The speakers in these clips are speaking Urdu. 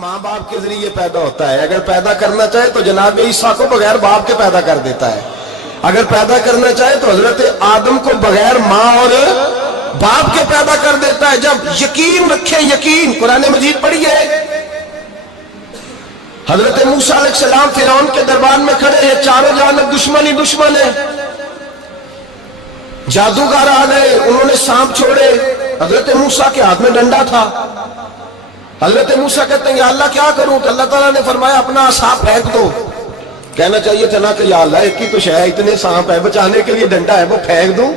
ماں باپ کے ذریعے پیدا ہوتا ہے. اگر پیدا کرنا چاہے تو جناب عیسیٰ کو بغیر باپ کے پیدا کر دیتا ہے. اگر پیدا کرنا چاہے تو حضرت آدم کو بغیر ماں اور باپ کے پیدا کر دیتا ہے. جب یقین رکھیں, یقین, قرآن مجید پڑھیے. حضرت موسیٰ علیہ السلام فرعون کے دربار میں کھڑے ہیں, چاروں جانب دشمن ہی دشمن ہے. جادوگر آ گئے, انہوں نے سانپ چھوڑے. حضرت موسیٰ کے ہاتھ میں ڈنڈا تھا. حضرت موسیٰ کہتے ہیں یا اللہ کیا کروں؟ تو اللہ تعالیٰ نے فرمایا اپنا عصا پھینک دو. کہنا چاہیے تھا نا کہ یا اللہ ایک ہی تو شے ہے, اتنے سانپ ہے, بچانے کے لیے ڈنڈا ہے وہ پھینک دوں.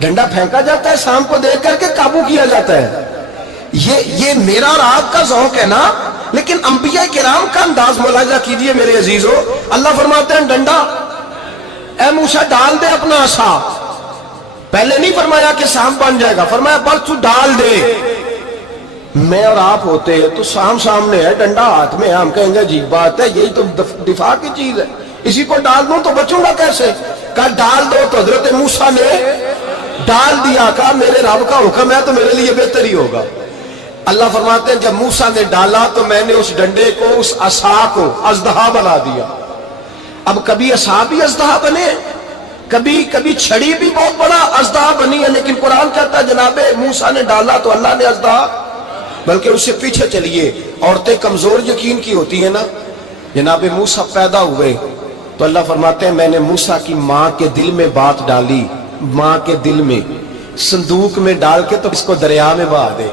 ڈنڈا پھینکا جاتا ہے, سانپ کو دیکھ کر کے قابو کیا جاتا ہے. یہ میرا اور آپ کا ذوق ہے نا, لیکن انبیاء کرام کا انداز ملاحظہ کیجئے میرے عزیزو. اللہ فرماتے ہیں ڈنڈا, اے موسیٰ ڈال دے اپنا عصا. پہلے نہیں فرمایا کہ سانپ بن جائے گا, فرمایا بس تو ڈال دے. میں اور آپ ہوتے ہیں تو سامنے ہے, ڈنڈا ہاتھ میں, ہم کہیں گے عجیب بات ہے, یہی تو دفاع کی چیز ہے, اسی کو ڈال دوں تو بچوں گا کیسے؟ کہا ڈال دو. تو حضرت موسیٰ نے ڈال دیا. کہا میرے رب کا حکم ہے تو میرے لیے بہتر ہی ہوگا. اللہ فرماتے ہیں جب موسیٰ نے ڈالا تو میں نے اس ڈنڈے کو, اس عصا کو اژدہا بنا دیا. اب کبھی عصا بھی اژدہا بنے, کبھی چھڑی بھی بہت بڑا اژدہا بنی ہے. لیکن قرآن کہتا ہے جناب موسیٰ نے ڈالا تو اللہ نے اژدہا. بلکہ اس سے پیچھے چلیے, عورتیں کمزور یقین کی ہوتی ہیں نا. جناب موسیٰ پیدا ہوئے تو اللہ فرماتے ہیں میں نے موسیٰ کی ماں کے دل میں بات ڈالی. ماں کے دل میں صندوق میں ڈال کے تو اس کو دریا میں بہا دے.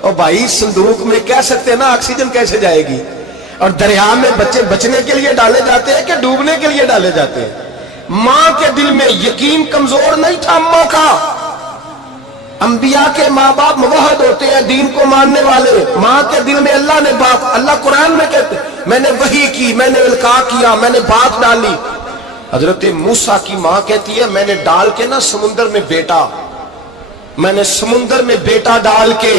اور بھائی صندوق میں کہہ سکتے ہیں نا آکسیجن کیسے جائے گی, اور دریا میں بچے بچنے کے لیے ڈالے جاتے ہیں کہ ڈوبنے کے لیے ڈالے جاتے ہیں. ماں کے دل میں یقین کمزور نہیں تھا اماں کا. انبیاء کے ماں باپ موحد ہوتے ہیں, دین کو ماننے والے. ماں کے دل میں اللہ نے بات, اللہ قرآن میں کہتے میں نے وحی کی, میں نے القاء کیا, میں نے بات ڈالی. حضرت موسیٰ کی ماں کہتی ہے میں نے ڈال کے نا سمندر میں بیٹا, میں نے سمندر میں بیٹا ڈال کے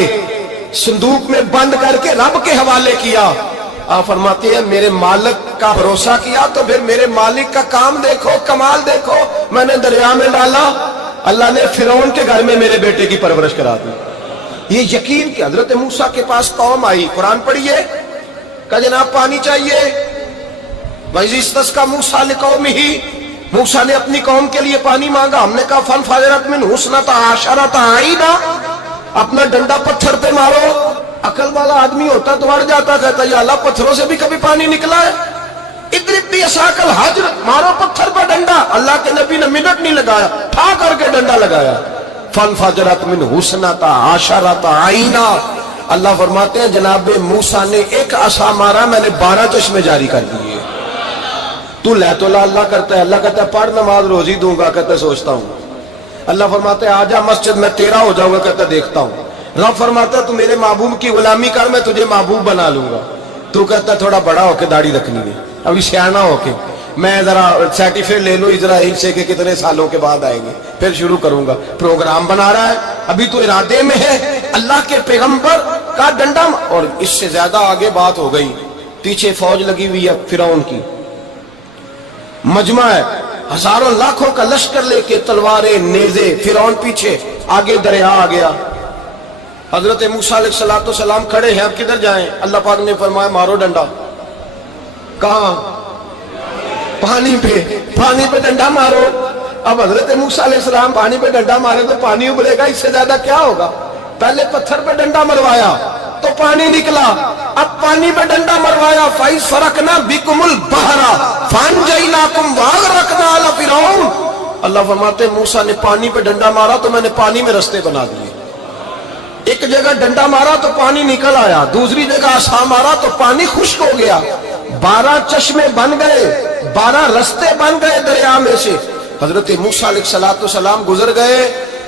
صندوق میں بند کر کے رب کے حوالے کیا. آپ فرماتے ہیں میرے مالک کا بھروسہ کیا تو پھر میرے مالک کا کام دیکھو, کمال دیکھو. میں نے دریا میں ڈالا, اللہ نے فرعون کے گھر میں میرے بیٹے کی پرورش کرا دی. یہ یقین کہ حضرت موسیٰ کے پاس قوم آئی, قرآن پڑھیے. کہا جناب پانی چاہیے. وَإِذِ اسْتَسْقَىٰ مُوسَىٰ لِقَوْمِهِ, موسیٰ نے اپنی قوم کے لیے پانی مانگا. ہم نے کہا فَانْفَجَرَتْ مِنْهُ اثْنَتَا عَشَرَةَ عَيْنًا, اپنا ڈنڈا پتھر پہ مارو. عقل والا آدمی ہوتا تو اڑ جاتا, کہتا یا اللہ پتھروں سے بھی کبھی پانی نکلا ہے؟ اضرب بعصاک الحجر, مارو پتھر پہ ڈنڈا. اللہ کے نبی نے منٹ نہیں لگایا, ٹھا کر کے ڈنڈا لگایا. فَانْفَجَرَتْ مِنْهُ اثْنَتَا عَشَرَةَ عَيْنًا. اللہ فرماتے ہیں جناب موسیٰ نے ایک عصا مارا, میں نے 12 چشمے جاری کر دیے. تو لے تو لا اللہ کرتا ہے, اللہ کہتا ہے پڑھ نماز روزی دوں گا, کہتا ہے سوچتا ہوں. اللہ فرماتے ہیں آجا مسجد میں تیرا ہو جاؤں گا, کہتا ہے دیکھتا ہوں. رب فرماتا ہے تو میرے محبوب کی غلامی کر, میں تجھے محبوب بنا لوں گا. تو کہتا ہے تھوڑا بڑا ہو کے داڑھی رکھنی ہے, ابھی سیانہ ہو کے, میں ذرا سرٹیفکیٹ لے لو اسرائیل سے کہ کتنے سالوں کے بعد آئیں گے, پھر شروع کروں گا. پروگرام بنا رہا ہے, ابھی تو ارادے میں ہے. اللہ کے پیغمبر کا ڈنڈا, اور اس سے زیادہ آگے بات ہو گئی. پیچھے فوج لگی ہوئی ہے فرعون کی, مجمع ہے, ہزاروں لاکھوں کا لشکر لے کے, تلواریں, نیزے. فرعون پیچھے, آگے دریا آ گیا. حضرت موسیٰ علیہ السلام کھڑے ہیں, اب کدھر جائیں؟ اللہ پاک نے فرمایا مارو ڈنڈا. کہاں؟ پانی پہ ڈنڈا مارو. اب حضرت موسیٰ علیہ السلام پانی پہ ڈنڈا مارے تو پانی ابلے گا, اس سے زیادہ کیا ہوگا؟ پہلے پتھر پہ ڈنڈا مروایا تو پانی نکلا, اب پانی پہ ڈنڈا مروایا. فَإِذْ فَرَقْنَا بِكُمُ الْبَحْرَ فَأَنْجَيْنَاكُمْ وَأَغْرَقْنَا آلَ فِرْعَوْنَ. اللہ فرماتے ہیں موسیٰ نے پانی پہ ڈنڈا مارا تو میں نے پانی میں رستے بنا دیے. ایک جگہ ڈنڈا مارا تو پانی نکل آیا, دوسری جگہ عصا مارا تو پانی خشک ہو گیا. 12 چشمے بن گئے, 12 رستے بن گئے دریا میں سے. حضرت موسیٰ علیہ السلام گزر گئے,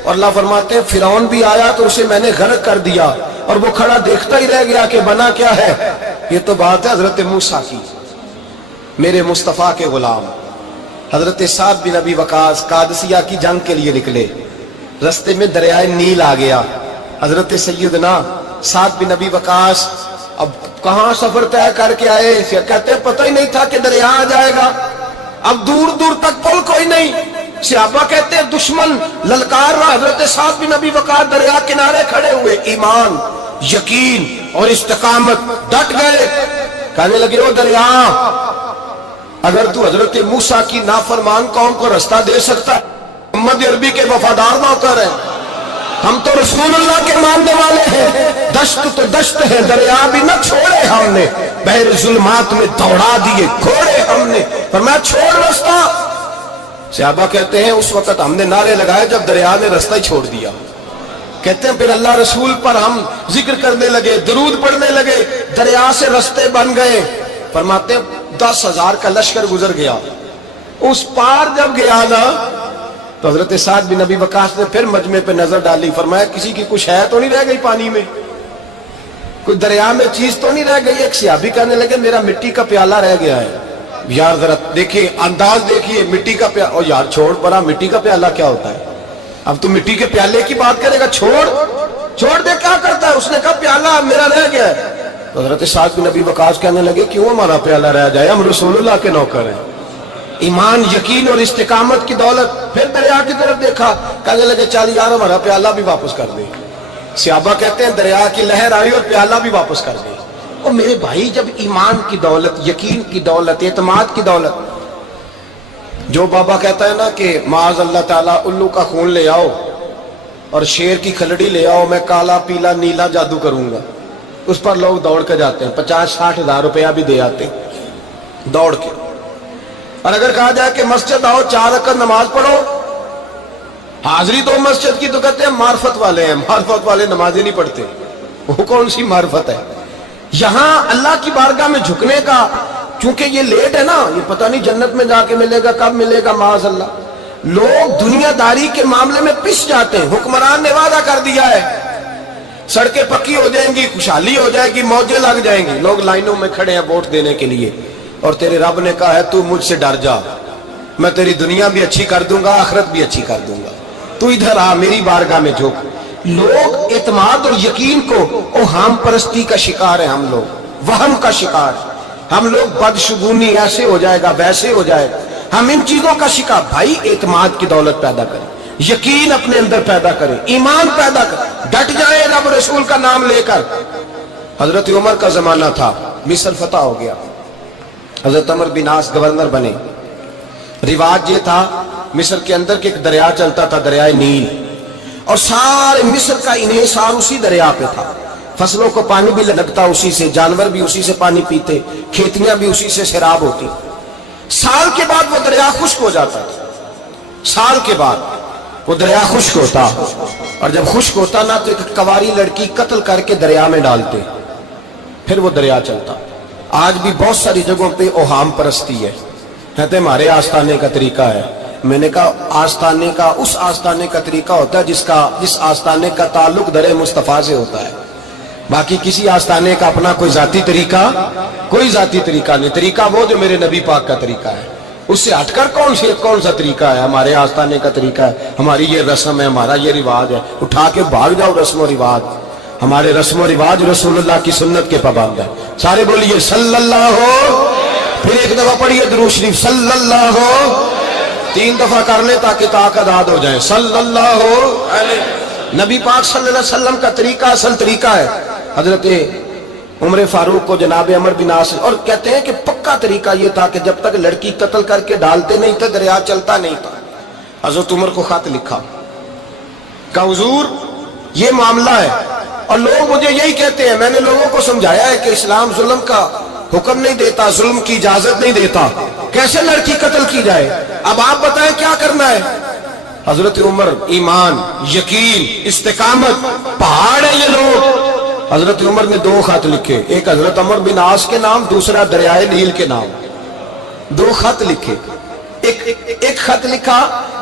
اور اللہ فرماتے ہیں فرعون بھی آیا تو اسے میں نے غرق کر دیا, اور وہ کھڑا دیکھتا ہی رہ گیا کہ بنا کیا ہے. یہ تو بات ہے حضرت موسیٰ کی, میرے مصطفیٰ کے غلام. حضرت سعد بن ابی وقاص قادسیہ کی جنگ کے لیے نکلے, رستے میں دریائے نیل آ گیا. حضرت سیدنا سعد بن ابی وقاص اب کہاں سفر طے کر کے آئے, کہتے پتہ ہی نہیں تھا کہ دریا آ جائے گا. اب دور دور تک پل کوئی نہیں. صحابہ کہتے ہیں دشمن للکار رہا, حضرت سعد بن ابی وقاص دریا کنارے کھڑے ہوئے, ایمان یقین اور استقامت، ڈٹ گئے. کہنے لگے او دریا، اگر تو حضرت موسیٰ کی نافرمان قوم کو رستہ دے سکتا ہے، محمد عربی کے وفادار نوکر ہیں، ہم تو رسول اللہ کے ماننے والے ہیں. دشت تو دشت ہے، دریا بھی نہ چھوڑے ہم نے، بحر ظلمات میں دوڑا دیے گھوڑے ہم نے. فرمایا چھوڑ رستہ. صحابہ کہتے ہیں اس وقت ہم نے نعرے لگائے جب دریا نے رستہ ہی چھوڑ دیا. کہتے ہیں پھر اللہ رسول پر ہم ذکر کرنے لگے، درود پڑھنے لگے، دریا سے رستے بن گئے. فرماتے ہیں 10,000 کا لشکر گزر گیا. اس پار جب گیا نا تو حضرت سعد بن ابی وقاص نے پھر مجمع پہ نظر ڈالی. فرمایا کسی کی کچھ ہے تو نہیں رہ گئی پانی میں، کوئی دریا میں چیز تو نہیں رہ گئی. ایک صحابی کہنے لگے میرا مٹی کا پیالہ رہ گیا ہے. یار ذرا دیکھیے انداز دیکھیے، مٹی کا پیالہ. اور یار چھوڑ پڑا، مٹی کا پیالہ کیا ہوتا ہے؟ اب تو مٹی کے پیالے کی بات کرے گا. چھوڑ دے، کیا کرتا ہے؟ اس نے کہا پیالہ میرا رہ گیا ہے. تو حضرت سعد بن ابی وقاص کہنے لگے کیوں ہمارا پیالہ رہ جائے، ہم رسول اللہ کے نوکر ہیں. ایمان، یقین اور استقامت کی دولت. پھر دریا کی طرف دیکھا، کہنے لگے چل یار ہمارا پیالہ بھی واپس کر دے. صحابہ کہتے ہیں دریا کی لہر آئی اور پیالہ بھی واپس کر دے. اور میرے بھائی جب ایمان کی دولت، یقین کی دولت، اعتماد کی دولت، جو بابا کہتا ہے نا کہ معاذ اللہ تعالیٰ الو کا خون لے آؤ اور شیر کی کھلڑی لے آؤ، میں کالا پیلا نیلا جادو کروں گا، اس پر لوگ دوڑ کے جاتے ہیں، 50-60 ہزار روپیہ بھی دے آتے ہیں دوڑ کے. اور اگر کہا جائے کہ مسجد آؤ 4 رکعت نماز پڑھو، حاضری تو مسجد کی، تو کہتے ہیں معرفت والے ہیں. معرفت والے نمازیں نہیں پڑھتے، وہ کون سی معرفت ہے؟ یہاں اللہ کی بارگاہ میں جھکنے کا، چونکہ یہ لیٹ ہے نا، یہ پتہ نہیں جنت میں جا کے ملے گا، کب ملے گا، معاذ اللہ. لوگ دنیا داری کے معاملے میں پس جاتے ہیں. حکمران نے وعدہ کر دیا ہے سڑکیں پکی ہو جائیں گی، خوشحالی ہو جائے گی، موجیں لگ جائیں گی، لوگ لائنوں میں کھڑے ہیں ووٹ دینے کے لیے. اور تیرے رب نے کہا ہے تو مجھ سے ڈر جا، میں تیری دنیا بھی اچھی کر دوں گا، آخرت بھی اچھی کر دوں گا، تو ادھر آ میری بارگاہ میں جھک. لوگ اعتماد اور یقین کو اوہام پرستی کا شکار ہیں، ہم لوگ وہم کا شکار. ہم لوگ بدشگونی ایسے ہو جائے گا، ویسے ہو جائے گا، ہم ان چیزوں کا شکار. بھائی اعتماد کی دولت پیدا کریں، یقین اپنے اندر پیدا کریں، ایمان پیدا کریں، ڈٹ جائیں رب رسول کا نام لے کر. حضرت عمر کا زمانہ تھا، مصر فتح ہو گیا، حضرت عمر بن عاص گورنر بنے. رواج یہ تھا مصر کے اندر کہ ایک دریا چلتا تھا، دریائے نیل، اور سارے مصر کا انحصار اسی دریا پہ تھا. فصلوں کو پانی بھی لگتا اسی سے، جانور بھی اسی سے پانی پیتے، کھیتیاں بھی اسی سے سیراب ہوتی. سال کے بعد وہ دریا خشک ہو جاتا تھا، سال کے بعد وہ دریا خشک ہوتا، اور جب خشک ہوتا نا تو ایک کواری لڑکی قتل کر کے دریا میں ڈالتے، پھر وہ دریا چلتا. آج بھی بہت ساری جگہوں پہ اوہام پرستی ہے، کہتے ہیں ہمارے آستانے کا طریقہ ہے. میں نے کہا آستانے کا اس آستانے کا طریقہ ہوتا ہے جس آستانے کا تعلق در مصطفیٰ سے ہوتا ہے. باقی کسی آستانے کا اپنا کوئی ذاتی طریقہ نہیں. طریقہ وہ جو میرے نبی پاک کا طریقہ ہے، اس سے ہٹ کر کون سا طریقہ ہے؟ ہمارے آستانے کا طریقہ ہے، ہماری یہ رسم ہے، ہمارا یہ رواج ہے. اٹھا کے بھاگ جاؤ رسم و رواج. ہمارے رسم و رواج رسول اللہ کی سنت کے پابند ہے. سارے بولیے صلی اللہ ہو. پھر ایک دفعہ پڑھیے درود شریف صلی اللہ ہو. 3 دفعہ کر لیں تاکہ طاقت عاد ہو جائے. صلی اللہ ہو. نبی پاک صلی اللہ علیہ وسلم کا طریقہ اصل طریقہ ہے. حضرت عمر فاروق کو جناب عمر بن عاص، اور کہتے ہیں کہ پکا طریقہ یہ تھا کہ جب تک لڑکی قتل کر کے ڈالتے نہیں تھے دریا چلتا نہیں تھا. حضرت عمر کو خط لکھا کہ حضور یہ معاملہ ہے، اور لوگ مجھے یہی کہتے ہیں. میں نے لوگوں کو سمجھایا ہے کہ اسلام ظلم کا حکم نہیں دیتا، ظلم کی اجازت نہیں دیتا، کیسے لڑکی قتل کی جائے؟ اب آپ بتائیں کیا کرنا ہے؟ حضرت عمر ایمان، یقین، استقامت، پہاڑ ہیں یہ لوگ. حضرت عمر نے 2 خط لکھے، ایک حضرت عمر بن عاص کے نام، دوسرا دریائے نیل کے نام. 2 خط لکھے، ایک خط لکھا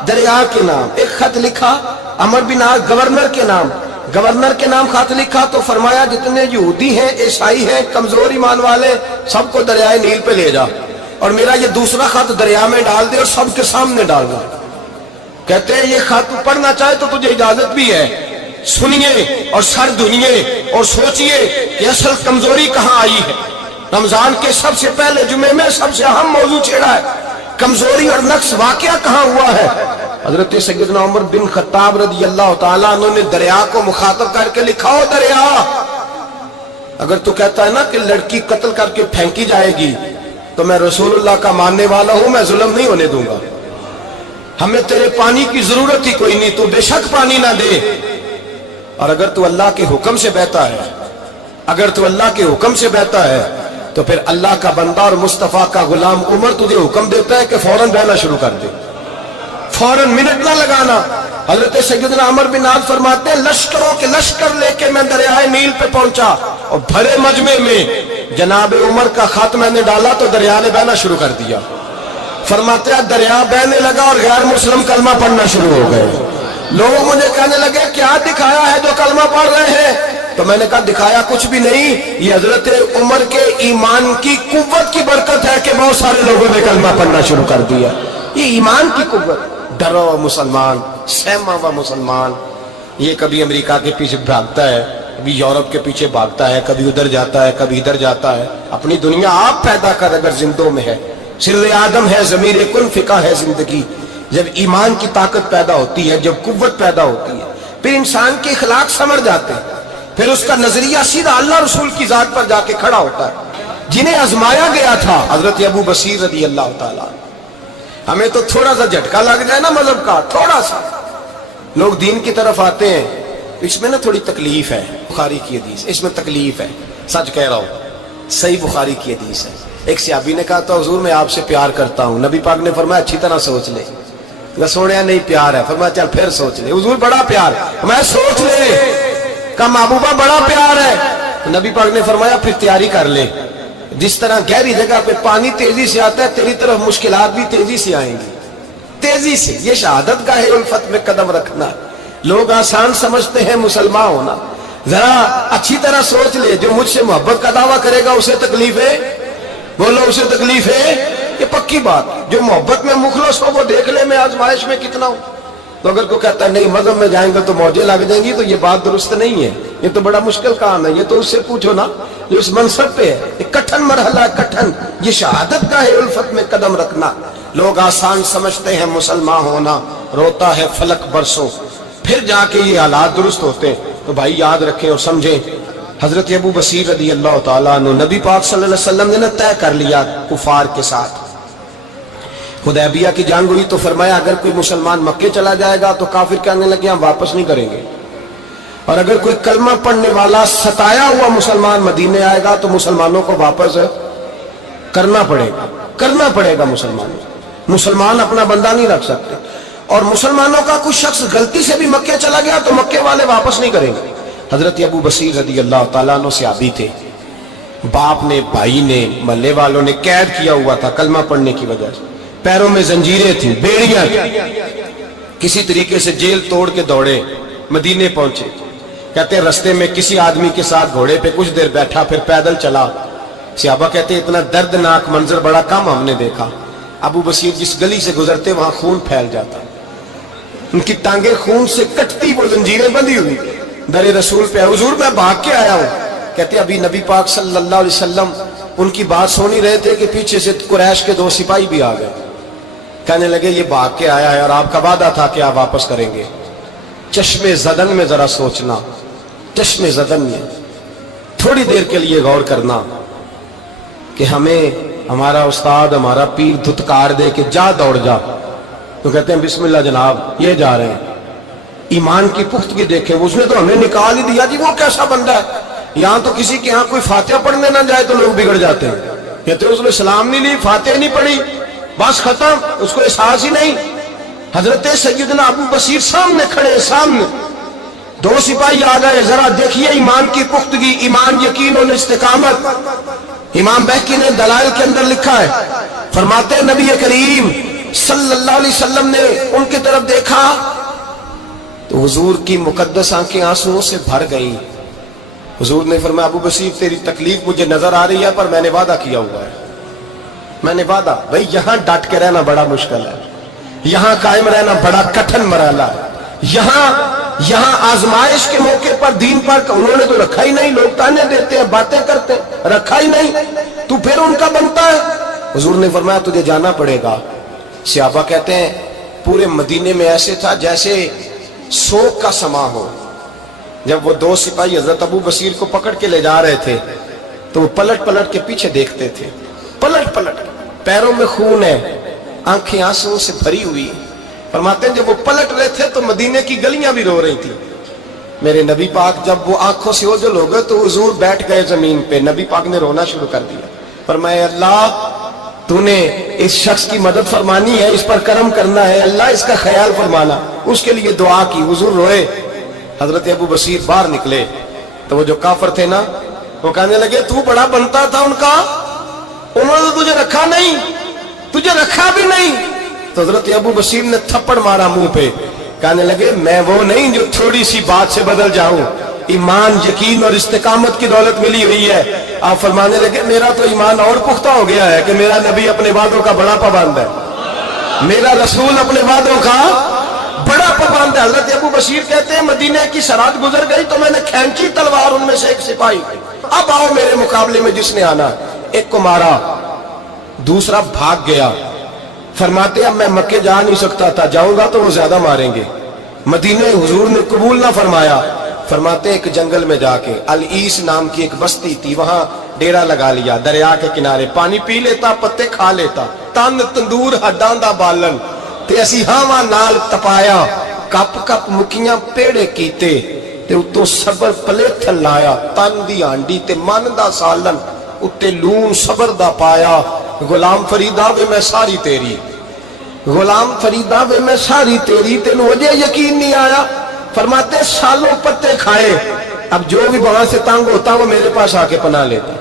دریا کے نام، ایک خط لکھا عمر بن عاص گورنر کے نام. گورنر کے نام خط لکھا تو فرمایا جتنے یہودی ہیں، عیسائی ہیں، کمزور ایمان والے، سب کو دریائے نیل پہ لے جا، اور میرا یہ دوسرا خط دریا میں ڈال دے اور سب کے سامنے ڈال دے. کہتے ہیں یہ خط پڑھنا چاہے تو تجھے اجازت بھی ہے، سنیے اور سر دھنیے اور سوچئے کہ اصل کمزوری کہاں آئی ہے. رمضان کے سب سے پہلے جمعے میں سب سے اہم موضوع چھیڑا ہے، کمزوری اور نقص واقعہ کہاں ہوا ہے. حضرت سیدنا عمر بن خطاب رضی اللہ تعالیٰ عنہ نے دریا کو مخاطب کر کے لکھا، ہو دریا اگر تو کہتا ہے نا کہ لڑکی قتل کر کے پھینکی جائے گی تو میں رسول اللہ کا ماننے والا ہوں، میں ظلم نہیں ہونے دوں گا، ہمیں تیرے پانی کی ضرورت ہی کوئی نہیں، تو بے شک پانی نہ دے۔ اور اگر تو اللہ کے حکم سے بہتا ہے، اگر تو اللہ کے حکم سے بہتا ہے تو پھر اللہ کا بندہ اور مصطفیٰ کا غلام عمر تجھے حکم دیتا ہے کہ فوراً بہنا شروع کر دے، فوراً منٹ نہ لگانا۔ حضرت سیدنا عمر بن عاص فرماتے ہیں لشکروں کے لشکر لے کے میں دریائے نیل پہ پہنچا اور بھرے مجمع میں جناب عمر کا خط میں نے ڈالا تو دریا نے بہنا شروع کر دیا۔ فرماتے ہیں دریا بہنے لگا اور غیر مسلم کلمہ پڑھنا شروع ہو گئے۔ لوگ مجھے کہنے لگے کیا دکھایا ہے جو کلمہ پڑھ رہے ہیں؟ تو میں نے کہا دکھایا کچھ بھی نہیں، یہ حضرت عمر کے ایمان کی قوت کی برکت ہے کہ بہت سارے لوگوں نے کلمہ پڑھنا شروع کر دیا۔ یہ ایمان کی قوت۔ ڈرا ہوا مسلمان، سہما ہوا مسلمان، یہ کبھی امریکہ کے پیچھے بھاگتا ہے، کبھی یورپ کے پیچھے بھاگتا ہے، کبھی ادھر جاتا ہے، کبھی ادھر جاتا ہے۔ اپنی دنیا آپ پیدا کر اگر زندوں میں ہے، سر آدم ہے، ضمیر کن فقہ ہے زندگی۔ جب ایمان کی طاقت پیدا ہوتی ہے، جب قوت پیدا ہوتی ہے، پھر انسان کے اخلاق سمر جاتے ہیں، پھر اس کا نظریہ سیدھا اللہ رسول کی ذات پر جا کے کھڑا ہوتا ہے۔ جنہیں آزمایا گیا تھا حضرت ابو بصیر رضی اللہ تعالیٰ، ہمیں تو تھوڑا سا جھٹکا لگ جائے نا مذہب کا، تھوڑا سا لوگ دین کی طرف آتے ہیں تو اس میں نا تھوڑی تکلیف ہے۔ بخاری کی حدیث، اس میں تکلیف ہے، سچ کہہ رہا ہوں، صحیح بخاری کی حدیث ہے۔ ایک صحابی نے کہا تھا حضور میں آپ سے پیار کرتا ہوں، نبی پاک نے فرمایا اچھی طرح سوچ لے۔ سوڑیا نہیں پیار ہے، فرمایا چل پھر سوچ لے۔ حضور بڑا پیار، میں سوچ لے۔ کہا محبوبہ بڑا پیار ہے، نبی پاک نے فرمایا پھر تیاری کر لے، جس طرح گہری جگہ پہ پانی تیزی سے آتا ہے تیری طرف مشکلات بھی تیزی سے آئیں گی، تیزی سے۔ یہ شہادت گاہ الفت میں قدم رکھنا۔ لوگ آسان سمجھتے ہیں مسلمان ہونا، ذرا اچھی طرح سوچ لے، جو مجھ سے محبت کا دعویٰ کرے گا اسے تکلیف ہے، بولو اسے تکلیف ہے، یہ پکی بات۔ جو محبت میں مخلص ہو وہ دیکھ لے میں آزمائش میں کتنا ہوں۔ تو اگر کوئی کہتا ہے نہیں مذہب میں جائیں گے تو موجیں لگ جائیں گی، تو یہ بات درست نہیں ہے، یہ تو بڑا مشکل کام ہے۔ یہ تو اس سے پوچھو نا جو اس منصب پہ ہے، یہ کٹھن مرحلہ ہے، کٹھن۔ یہ شہادت گاہ الفت میں قدم رکھنا۔ لوگ آسان سمجھتے ہیں مسلمان ہونا، روتا ہے فلک برسوں، پھر جا کے یہ حالات درست ہوتے ہیں۔ تو بھائی یاد رکھیں اور سمجھیں، حضرت ابو بصیر رضی اللہ تعالیٰ عنہ، نبی پاک صلی اللہ علیہ وسلم نے طے کر لیا کفار کے ساتھ، حدیبیہ کی جنگ ہوئی تو فرمایا اگر کوئی مسلمان مکے چلا جائے گا تو کافر کہنے لگے ہم واپس نہیں کریں گے، اور اگر کوئی کلمہ پڑھنے والا ستایا ہوا مسلمان مدینے آئے گا تو مسلمانوں کو واپس کرنا پڑے گا مسلمان اپنا بندہ نہیں رکھ سکتے۔ اور مسلمانوں کا کوئی شخص غلطی سے بھی مکے چلا گیا تو مکے والے واپس نہیں کریں گے۔ حضرت ابو بصیر رضی اللہ تعالیٰ عنہ صحابی تھے، باپ نے، بھائی نے، محلے والوں نے قید کیا ہوا تھا کلمہ پڑھنے کی وجہ سے، پیروں میں زنجیریں تھیں، بیڑیاں تھیں، کسی طریقے سے جیل توڑ کے دوڑے مدینے پہنچے۔ کہتے ہیں رستے میں کسی آدمی کے ساتھ گھوڑے پہ کچھ دیر بیٹھا پھر پیدل چلا۔ صحابہ کہتے ہیں اتنا دردناک منظر بڑا کم ہم نے دیکھا۔ ابو بصیر جس گلی سے گزرتے وہاں خون پھیل جاتا، ان کی ٹانگیں خون سے کٹتی، وہ زنجیریں بندھی ہوئی در رسول پہ۔ حضور میں بھاگ کے آیا ہوں۔ کہتے ابھی نبی پاک صلی اللہ علیہ وسلم ان کی بات سن ہی رہے تھے کہ پیچھے سے قریش کے 2 سپاہی بھی آ گئے، کہنے لگے یہ بھاگ کے آیا ہے اور آپ کا وعدہ تھا کہ آپ واپس کریں گے۔ چشم زدن میں ذرا سوچنا، چشم زدن میں تھوڑی دیر کے لیے غور کرنا کہ ہمیں ہمارا استاد، ہمارا پیر دھتکار دے کہ جا دوڑ جا، تو کہتے ہیں بسم اللہ جناب یہ جا رہے ہیں۔ ایمان کی پختگی دیکھیں، اس نے تو ہمیں نکال ہی دیا جی، وہ کیسا بندہ ہے۔ یہاں تو کسی کے یہاں کوئی فاتحہ پڑھنے نہ جائے تو لوگ بگڑ جاتے ہیں، کہتے ہیں اس نے سلام نہیں لی، فاتحہ نہیں پڑھی، بس ختم، اس کو احساس ہی نہیں۔ حضرت سیدنا ابو بصیر سامنے کھڑے، سامنے 2 سپاہی آ گئے۔ ذرا دیکھیے ایمان کی پختگی، ایمان، یقین اور استقامت۔ امام بہقی نے دلائل کے اندر لکھا ہے، فرماتے ہیں نبی کریم صلی اللہ علیہ وسلم نے ان کی طرف دیکھا تو حضور کی مقدس آنکھیں آنسوؤں سے بھر گئیں۔ حضور نے فرمایا ابو بصیر تیری تکلیف مجھے نظر آ رہی ہے پر میں نے وعدہ کیا ہوا ہے، میں نے وعدہ۔ بھائی یہاں ڈٹ کے رہنا بڑا مشکل ہے، یہاں قائم رہنا بڑا کٹھن مرحلہ ہے۔ یہاں آزمائش کے موقع پر دین پر انہوں نے تو رکھا ہی نہیں، لوگ تانے دیتے ہیں، باتیں کرتے ہیں، رکھا ہی نہیں، تو پھر ان کا بنتا ہے۔ حضور نے فرمایا تجھے جانا پڑے گا۔ صحابہ کہتے ہیں پورے مدینے میں ایسے تھا جیسے سوگ کا سما ہو، جب وہ دو سپاہی حضرت ابو بصیر کو پکڑ کے لے جا رہے تھے تو وہ پلٹ پلٹ کے پیچھے دیکھتے تھے، پلٹ پلٹ کے، پیروں میں خون ہے، آنکھیں آنسوں سے بھری ہوئی۔ فرماتے ہیں جب وہ پلٹ رہے تھے تو مدینے کی گلیاں بھی رو رہی تھی۔ میرے نبی پاک جب وہ آنکھوں سے اوجھل ہو گئے تو حضور بیٹھ گئے زمین پہ، نبی پاک نے رونا شروع کر دیا۔ فرمایا اللہ تو نے اس شخص کی مدد فرمانی ہے، اس پر کرم کرنا ہے، اللہ اس کا خیال فرمانا، اس کے لیے دعا کی، حضور روئے۔ حضرت ابو بصیر باہر نکلے تو وہ جو کافر تھے نا وہ کہنے لگے تو بڑا بنتا تھا ان کا، انہوں نے تجھے رکھا نہیں، تجھے رکھا بھی نہیں۔ تو حضرت ابو بصیر نے تھپڑ مارا منہ پہ، کہنے لگے میں وہ نہیں جو تھوڑی سی بات سے بدل جاؤں، ایمان یقین اور استقامت کی دولت ملی ہوئی ہے۔ آپ فرمانے لگے میرا تو ایمان اور پختہ ہو گیا ہے کہ میرا نبی اپنے وعدوں کا بڑا پابند ہے، میرا رسول اپنے وعدوں کا بڑا پابند ہے۔ حضرت ابو بصیر کہتے ہیں مدینے کی سرحد گزر گئی تو میں نے کھینچی تلوار، ان میں سے ایک سپاہی، اب آؤ میرے مقابلے میں جس نے آنا۔ ایک کو مارا، دوسرا بھاگ گیا۔ فرماتے اب میں مکے جا نہیں سکتا تھا، جاؤں گا تو وہ زیادہ ماریں گے، مدینے حضور نے قبول نہ فرمایا۔ فرماتے ایک جنگل میں جا کے العیس نام کی ایک بستی تھی، وہاں ڈیرا لگا لیا، دریا کے کنارے، پانی پی لیتا، پتے کھا لیتا، تن تندور ہڈاں دا بالن تے اسی ہاواں نال تپایا، کپ کپ مکیاں پیڑے کیتے تے اتوں صبر پلیتھن لایا، تن دی ہانڈی تے من دا سالن اتے لون صبر دا پایا۔ غلام فریدا وے میں ساری تیری، غلام فریدا وے میں ساری تیری، تینوں وجہ یقین نہیں آیا۔ فرماتے سالوں پتے کھائے، اب جو بھی وہاں سے تنگ ہوتا وہ میرے پاس آ کے پناہ لیتا،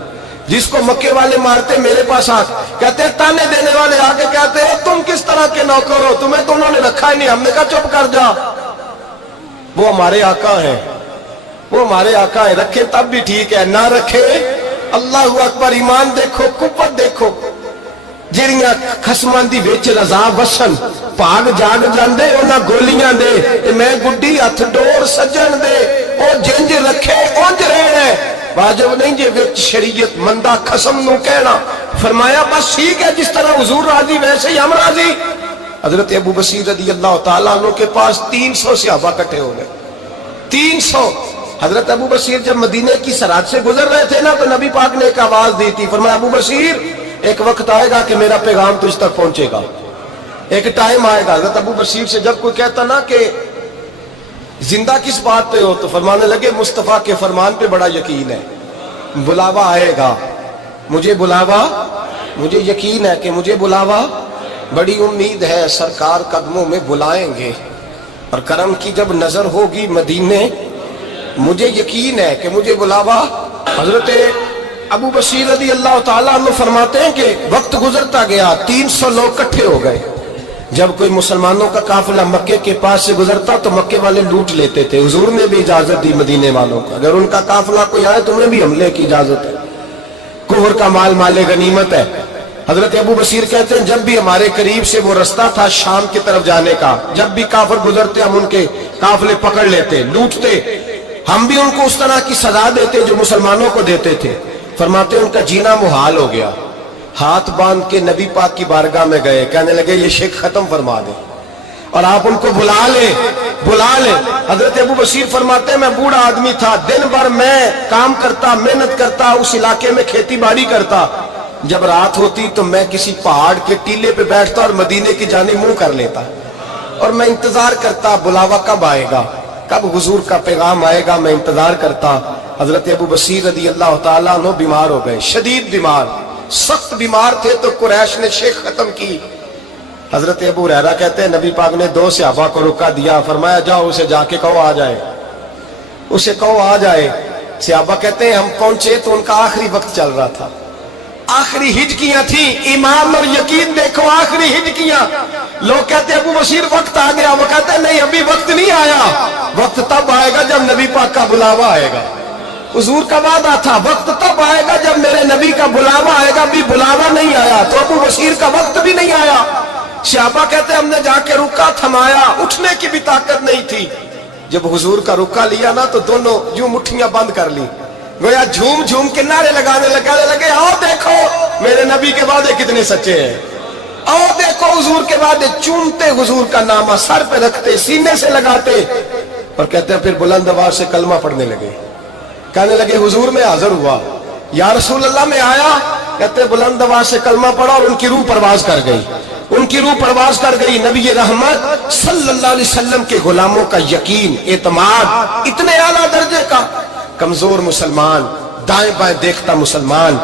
جس کو مکے والے مارتے میرے پاس آ کہتے تانے دینے والے آ کے کہتے تم کس طرح کے نوکر ہو، تمہیں تو انہوں نے رکھا ہی نہیں۔ ہم نے کہا چپ کر جا، وہ ہمارے آقا ہیں، وہ ہمارے آقا ہیں، رکھے تب بھی ٹھیک ہے، نہ رکھے اللہ اکبر۔ ایمان دیکھو، قوت دیکھو، جڑیاں خصماں دی وچ رضا وسن، پاگ جاگ جاندے انہاں گولیاں دے، تے میں گڈی ہتھ ڈور سجن دے، او جنج رکھے اونج رہنا ہے، واجب نہیں جے وچ شریعت مندہ خصم نو کہنا۔ فرمایا بس ٹھیک ہے، جس طرح حضور راضی ویسے ہی ہم راضی۔ حضرت ابو بصیر رضی اللہ تعالیٰ عنہ کے پاس 300 صحابہ کٹھے ہو گئے، 300۔ حضرت ابو بصیر جب مدینے کی سرحد سے گزر رہے تھے نا تو نبی پاک نے ایک آواز دی تھی، فرمایا ابو بصیر ایک وقت آئے گا کہ میرا پیغام تجھ تک پہنچے گا، ایک ٹائم آئے گا۔ حضرت ابو بصیر سے جب کوئی کہتا نا کہ زندہ کس بات پہ ہو تو فرمانے لگے مصطفیٰ کے فرمان پہ بڑا یقین ہے، بلاوا آئے گا، مجھے بلاوا، مجھے یقین ہے کہ مجھے بلاوا، بڑی امید ہے سرکار قدموں میں بلائیں گے، اور کرم کی جب نظر ہوگی مدینے، مجھے یقین ہے کہ مجھے بلاوا۔ حضرت ابو بصیر رضی اللہ تعالیٰ عنہ فرماتے ہیں کہ وقت گزرتا گیا، 300 لوگ کٹھے ہو گئے۔ جب کوئی مسلمانوں کا قافلہ مکے کے پاس سے گزرتا تو مکے والے لوٹ لیتے تھے، حضور نے بھی اجازت دی مدینے والوں کو، اگر ان کا قافلہ کوئی آئے تمہیں بھی حملے کی اجازت ہے، کفر کا مال مال غنیمت ہے۔ حضرت ابو بصیر کہتے ہیں جب بھی ہمارے قریب سے وہ رستہ تھا شام کی طرف جانے کا، جب بھی کافر گزرتے ہم ان کے قافلے پکڑ لیتے، لوٹتے، ہم بھی ان کو اس طرح کی سزا دیتے جو مسلمانوں کو دیتے تھے۔ فرماتے ان کا جینا محال ہو گیا، ہاتھ باندھ کے نبی پاک کی بارگاہ میں گئے، کہنے لگے یہ شرک ختم فرما دیں اور آپ ان کو بلا لیں، بلا لیں۔ حضرت ابو بصیر فرماتے ہیں میں بوڑھا آدمی تھا، دن بھر میں کام کرتا، محنت کرتا، اس علاقے میں کھیتی باڑی کرتا، جب رات ہوتی تو میں کسی پہاڑ کے ٹیلے پہ بیٹھتا اور مدینے کی جانب منہ کر لیتا، اور میں انتظار کرتا بلاوا کب آئے گا، کب حضور کا پیغام آئے گا، میں انتظار کرتا۔ حضرت ابو بصیر رضی اللہ تعالیٰ عنہ بیمار ہو گئے، شدید بیمار، سخت بیمار تھے تو قریش نے شیخ ختم کی۔ حضرت ابو ہریرہ کہتے ہیں نبی پاک نے 2 صحابہ کو رکا دیا، فرمایا جاؤ اسے جا کے کہو آ جائے، اسے کہو آ جائے۔ صحابہ کہتے ہیں ہم پہنچے تو ان کا آخری وقت چل رہا تھا، آخری ہجکیاں تھیں، ایمان اور یقین دیکھو، آخری ہجکیاں۔ لوگ کہتے ہیں ابو بصیر وقت آ گیا، وہ کہتے ہیں نہیں ابھی وقت نہیں آیا، وقت تب آئے گا جب نبی پاک کا بلاوا آئے گا۔ حضور کا وعدہ تھا وقت تب آئے گا جب میرے نبی کا بلاوا آئے گا، ابھی بلاوا نہیں آیا تو ابو بصیر کا وقت بھی نہیں آیا۔ صحابہ کہتے ہیں ہم نے جا کے رکا، تھمایا، اٹھنے کی بھی طاقت نہیں تھی۔ جب حضور کا رکا لیا نا تو دونوں یوں مٹھیاں بند کر لی، گویا جھوم جھوم کے نعرے لگانے لگے آؤ دیکھو میرے نبی کے وعدے کتنے سچے ہیں، آؤ دیکھو حضور کے وعدے، چومتے حضور کا نامہ، سر پہ رکھتے، سینے سے لگاتے۔ اور کہتے ہیں پھر بلند آواز سے کلمہ پڑھنے لگے. کہنے لگے حضور میں حاضر ہوا. یا رسول اللہ میں آیا. کہتے ہیں بلند آواز سے کلمہ پڑھا اور ان کی روح پرواز کر گئی. ان کی روح پرواز کر گئی. نبی رحمت صلی اللہ علیہ وسلم کے غلاموں کا یقین اعتماد اتنے اعلیٰ درجے کا. کمزور مسلمان, دائیں بائیں دیکھتا مسلمان,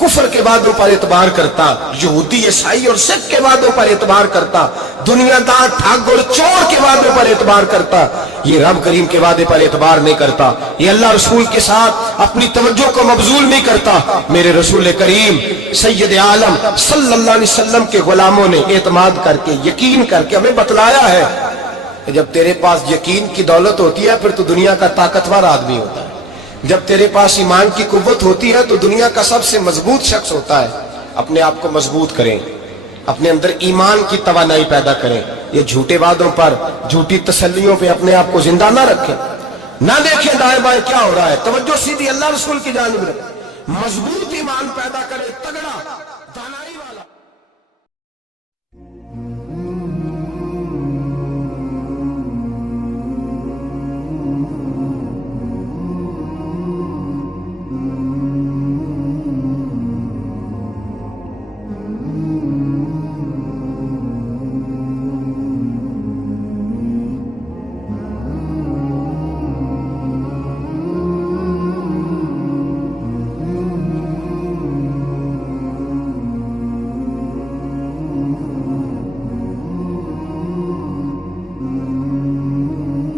کفر کے وعدوں پر اعتبار کرتا, یہودی عیسائی اور سکھ کے وعدوں پر اعتبار کرتا, دنیا دار ٹھگ اور چور کے وعدوں پر اعتبار کرتا, یہ رب کریم کے وعدے پر اعتبار نہیں کرتا. یہ اللہ رسول کے ساتھ اپنی توجہ کو مبذول نہیں کرتا. میرے رسول کریم سید عالم صلی اللہ علیہ وسلم کے غلاموں نے اعتماد کر کے, یقین کر کے ہمیں بتلایا ہے کہ جب تیرے پاس یقین کی دولت ہوتی ہے پھر تو دنیا کا طاقتور آدمی ہوتا ہے. جب تیرے پاس ایمان کی قوت ہوتی ہے تو دنیا کا سب سے مضبوط شخص ہوتا ہے. اپنے آپ کو مضبوط کریں, اپنے اندر ایمان کی توانائی پیدا کریں. یہ جھوٹے وعدوں پر, جھوٹی تسلیوں پہ اپنے آپ کو زندہ نہ رکھیں. نہ دیکھیں دائیں بائیں کیا ہو رہا ہے, توجہ سیدھی اللہ رسول کی جانب رکھیں. مضبوط ایمان پیدا کریں, تگڑا دانائی والا.